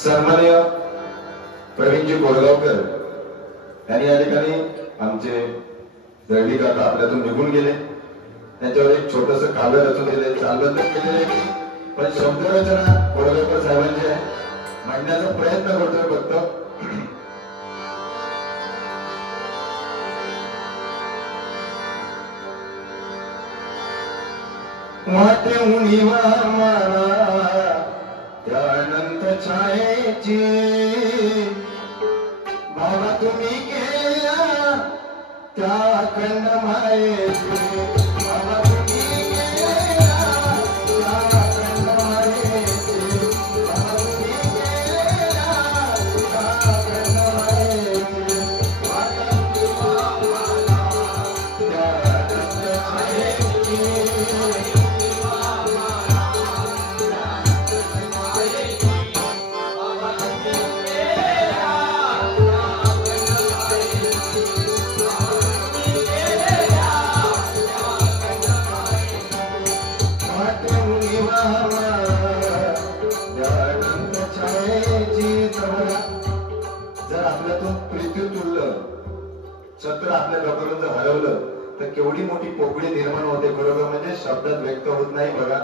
सन्माननीय प्रवीणजी कोरगावकर यांनी या ठिकाणी आमचे दळवी काका आपल्यातून निघून गेले. त्यांच्यावर एक छोटस काव्य रचून दिले, चालबद्ध केलेले, पण शब्दरचना कोरगावकर साहेबांची आहे. म्हणण्याचा प्रयत्न करतोय फक्त. वाटे उणीवा मला त्यानंत छायेची बाबा तुम्ही गेल्या त्या खंड मायेची बाबा तुम्ही गेल्या त्या खंड मायेची बाबा तुम्ही गेल्या त्या खंड मायेची वाटा उणीवा मला त्यानंत छायेची जर आपल्यातून पृथ्वी तुडलं, छत्र आपल्या डोक्यावरून जर हरवलं तर केवढी मोठी पोकळी निर्माण होते. बरोबर, म्हणजे शब्दात व्यक्त होत नाही. बघा,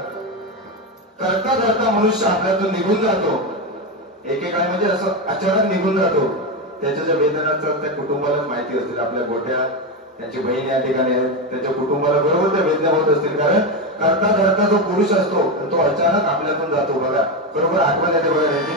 करता करता मनुष्य आपल्यातून निघून जातो. एकेकाळी म्हणजे असं अचानक निघून जातो. त्याच्या ज्या वेदनांचा त्या कुटुंबालाच माहिती असतील. आपल्या गोट्या, त्यांची बहीण या ठिकाणी आहे, त्यांच्या कुटुंबाला बरोबर त्या वेदना होत असतील. कारण करता करता जो पुरुष असतो तो अचानक आपल्यातून जातो. बघा, बरोबर आठवण येते बघा त्यांची.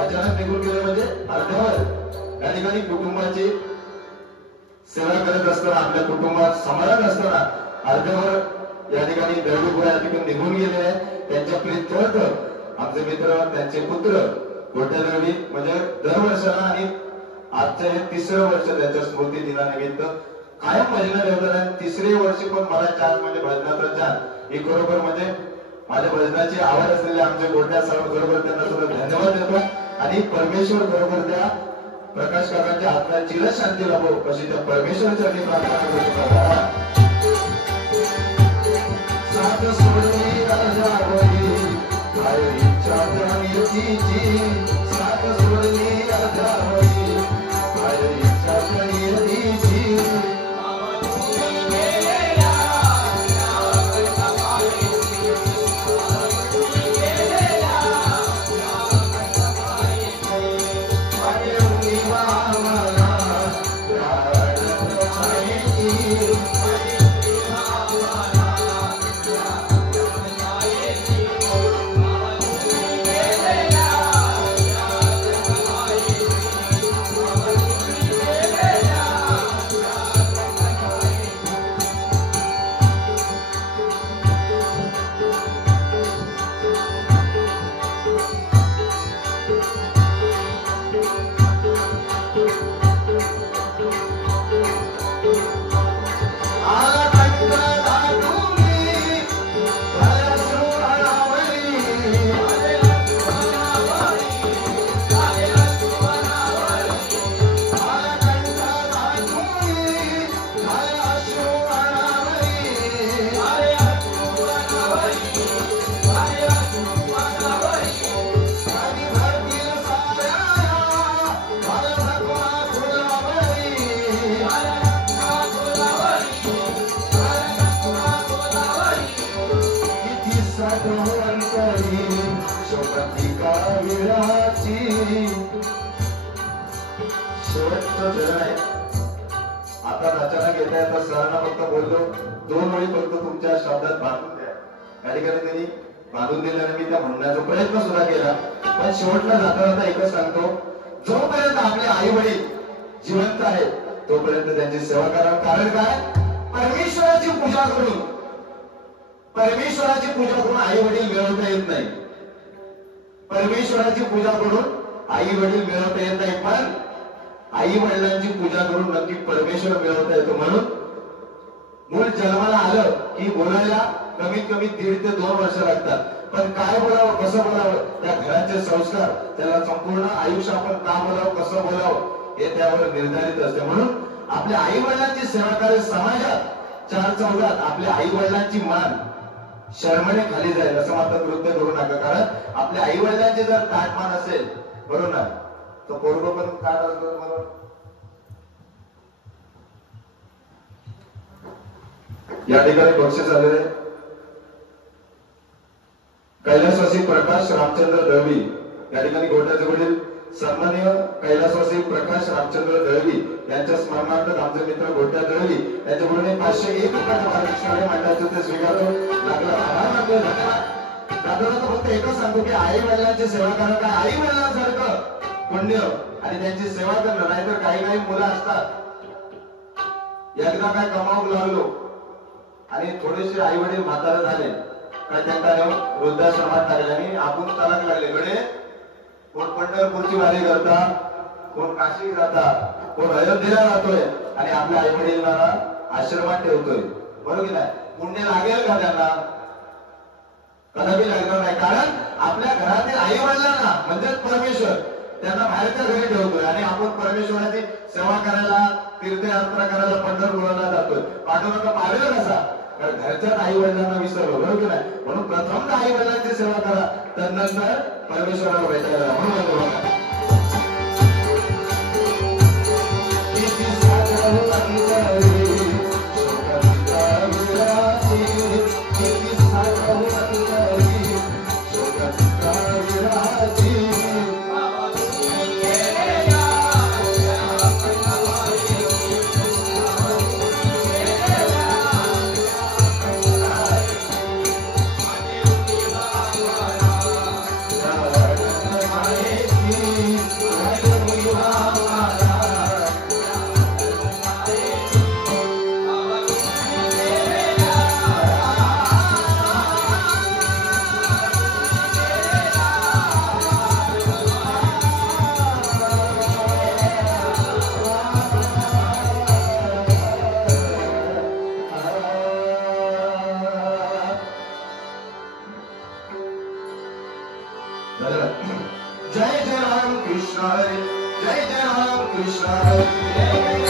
अचानक निघून गेले म्हणजे अर्ध्यावर या ठिकाणी कुटुंबाची सेवा करत असताना आपल्या कुटुंबात समाधान असताना अर्ध्यावर या ठिकाणी दळवीपुरा या ठिकाणी निघून गेले आहे. त्यांच्या प्रीत्यर्थ आमचे मित्र त्यांचे पुत्र गोट्या दळवी म्हणजे दरवर्षाला आणि आजचं हे 3रं वर्ष त्यांच्या स्मृती दिनानिमित्त कायम भजन ठेवतात आणि 3रे वर्षी पण मला चान्स म्हणजे भजनाचा चान्स ही खरोखर म्हणजे माझ्या भजनाची आवड असलेले आमचे गोट्या सर्व बरोबर त्यांना सुद्धा धन्यवाद देतो आणि परमेश्वर बरोबर त्या प्रकाश काकांच्या आत्म्याला चिर शांती लाभो अशी त्या परमेश्वर चरणी प्रार्थना करतो. साथ सोडली राजावरी काय इच्छा प्रणितीची साथ सोडली राजावरी काय इच्छा प्रणितीची आता अचानक येता येता सरांना फक्त बोललो 2 वेळी फक्त तुमच्या शब्दात बांधून द्या. या ठिकाणी त्यांनी बांधून दिल्याने मी त्या म्हणण्याचा प्रयत्न सुद्धा केला. पण शेवटला जाता जाता एकच सांगतो, जोपर्यंत आपले आई वडील जिवंत आहेत तोपर्यंत त्यांची सेवा करा. कारण काय, परमेश्वराची पूजा करून आई वडील मिळवता येत नाही. परमेश्वराची पूजा करून आई वडील मिळवता येत नाही, पण आई वडिलांची पूजा करून नक्की परमेश्वर मिळवता येतो. म्हणून मूळ जन्माला आलं की बोलायला कमीत कमी 1.5 ते 2 वर्ष लागतात. पण काय बोलावं, कसं बोलावं, त्या घराचे संस्कार, त्याला संपूर्ण आयुष्य आपण का बोलावं, कसं बोलावं हे त्यावर निर्धारित असते. म्हणून आपल्या आई वडिलांची सेवा करायला समाजात 4 चौघात आपल्या आई वडिलांची मान शर्मने खाली जाईल असं मात्र कृत्य करू नका. कारण आपल्या आई वडिलांचे जर ताटमान असेल बरोबर ना, तर पोरगो पण काय असतो मला या ठिकाणी बक्षीस आलेले कैलासवासी प्रकाश रामचंद्र दळवी या ठिकाणी गोट्याचे वडील सन्माननीय कैलासवासी प्रकाश रामचंद्र दळवी यांच्या स्मरणार्थ आमचे मित्र गोट्या दळवी यांच्याकडून 501 रुपयाचं पारितोषिक मंडळाचं ते स्वीकारतो. लागला आभार मानतो, धन्यवाद. फक्त एकच सांगतो की आई वडिलांची सेवा करणं काय आई वडिलांसारखं पुण्य आणि त्यांची सेवा करणं. नाहीतर काही मुलं असतात एकदा काय कमावू लागलो आणि थोडेसे आई वडील म्हातारे झाले काय त्यांना वृद्धाश्रमात टाकले आणि आपण तलाक लागले. कडे कोण पंढरपूरची वारी करता, कोण काशी जाता, कोण अयोध्येला जातोय आणि आपल्या आई वडिलांना आश्रमात ठेवतोय. बरोबर नाही, पुण्य लागेल का त्यांना? कदापि लागणार नाही. कारण आपल्या घरातील आई वडिलांना म्हणजेच परमेश्वर त्यांना बाहेरच्या घरी ठेवतोय आणि आपण परमेश्वराची सेवा करायला, तीर्थयात्रा करायला पंढरपुराला जातोय. पांडुरंग पाहिलं कसा? कारण घरच्याच आई वडिलांना विसरलो. बरोबर नाही, म्हणून प्रथम आई वडिलांची सेवा करा, त्यानंतर परमेश्वराला भेटायला. म्हणून Thank you. कृष्ण हरे